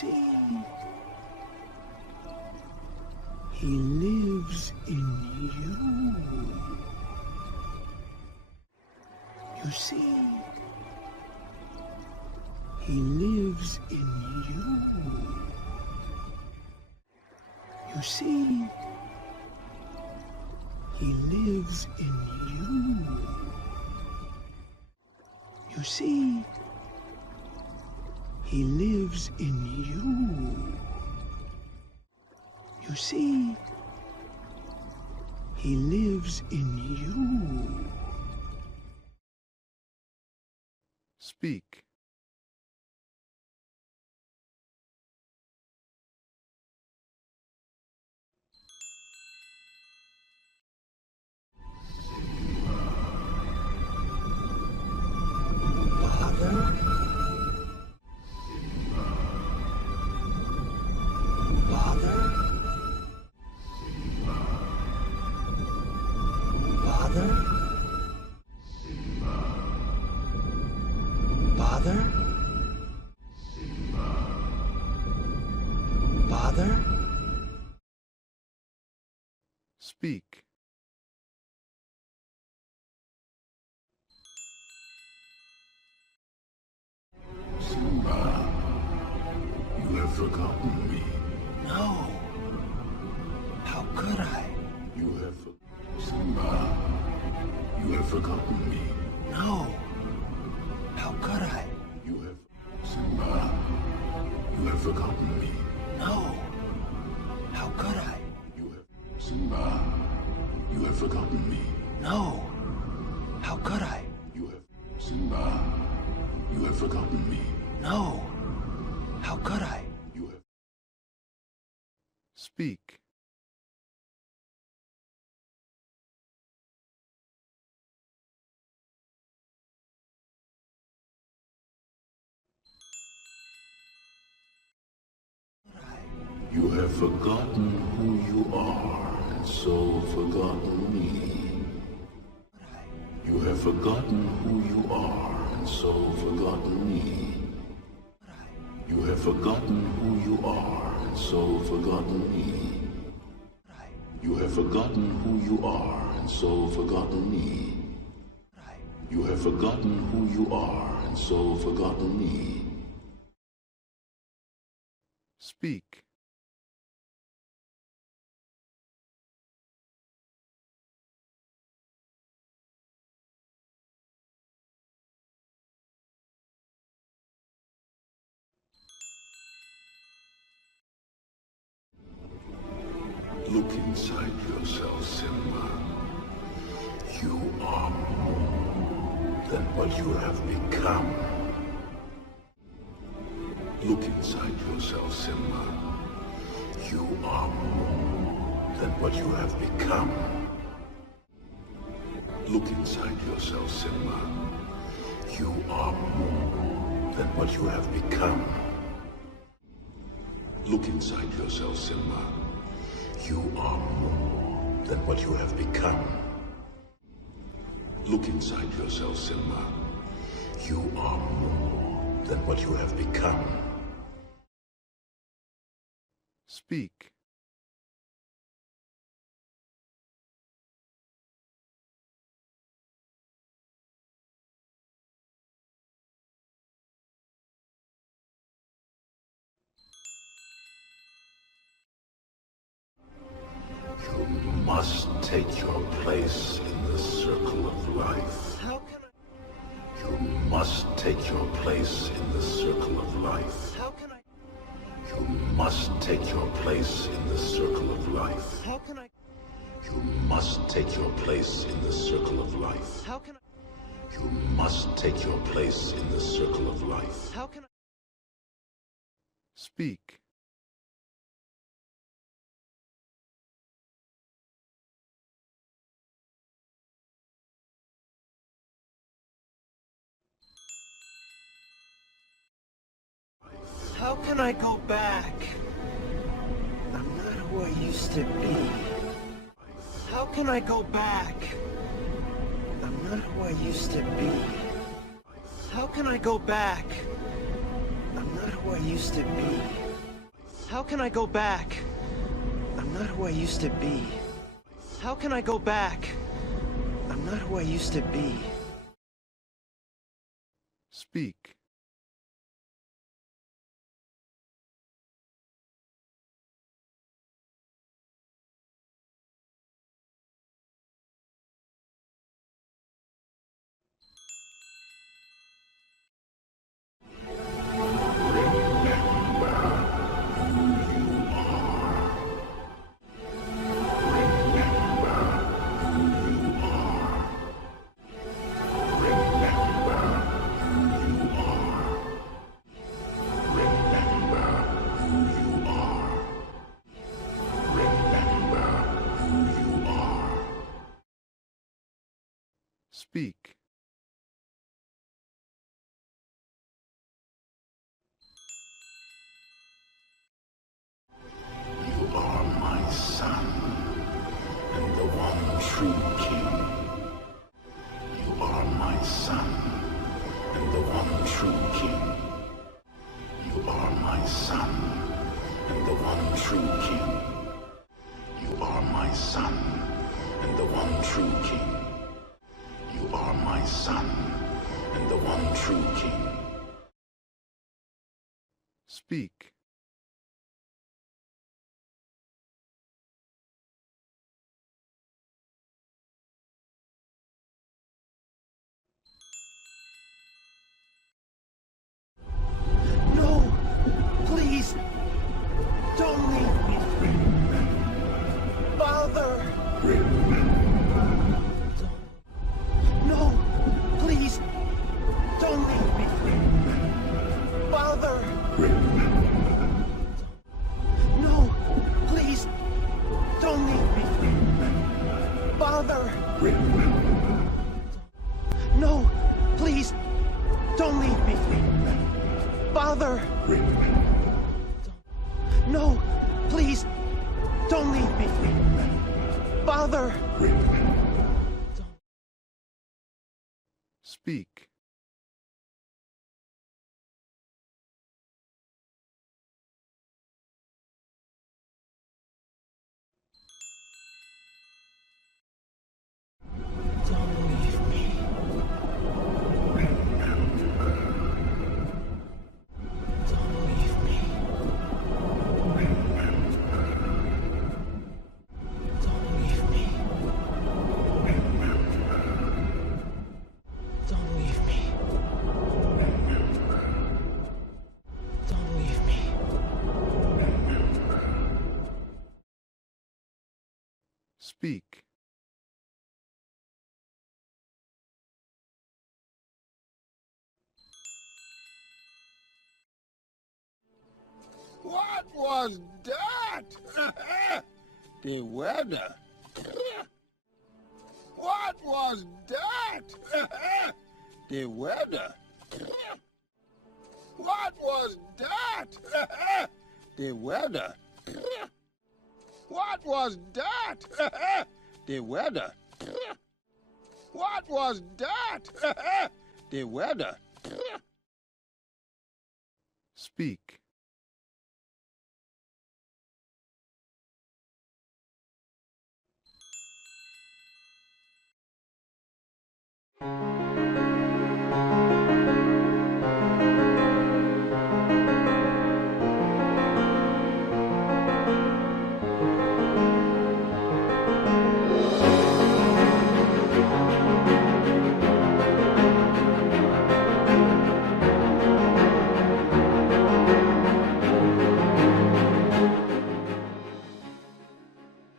see, he lives in you. You see, he lives in you. You see, he lives in you. You see, he lives in you. You see, he lives in you. Speak. Father? Father? Father? Father? Father? Speak. Simba, you have forgotten me. No. How could I? You have Simba, you have forgotten me. No. How could I? You have Simba, you have forgotten me. No. How could I? You have Simba, you have forgotten me. No. How could I? You have Simba, you have forgotten me. No. How could I? You have Speak. You have forgotten who you are, and so forgotten me. You have forgotten who you are, and so forgotten me. You have forgotten who you are, and so forgotten me. You have forgotten who you are, and so forgotten me. You have forgotten who you are, and so forgotten me. Speak. Look inside yourself, Simba. You are more than what you have become. Look inside yourself, Simba. You are more than what you have become. Look inside yourself, Simba. You are more than what you have become. Look inside yourself, Simba. You are more than what you have become. Look inside yourself, Simba. You are more than what you have become. Speak. You must take your place in the circle of life. How can I? You must take your place in the circle of life. How can I? You must take your place in the circle of life. How can I? You must take your place in the circle of life. How can I? You must take your place in the circle of life. How can I? Speak. How can I go back? I'm not who I used to be. How can I go back? I'm not who I used to be. How can I go back? I'm not who I used to be. How can I go back? I'm not who I used to be. How can I go back? I'm not who I used to be. Speak. Speak. You are my son, and the one true king. You are my son, and the one true king. You are my son, and the one true king. You are my son, and the one true king. You are my son, and the one true king. Speak. No! Please! Don't leave me! Father! No! Please! Don't leave me! Father! No! Please! Don't leave me! Father! No! Please! Don't leave me! Father! No! Please! Don't leave me! Father! Speak. Don't leave me. Don't leave me. Don't leave me. Don't leave me. Don't leave me. Speak. What was that? The weather. What was that? The weather. What was that? The weather. What was that? The weather. What was that? The weather. Speak.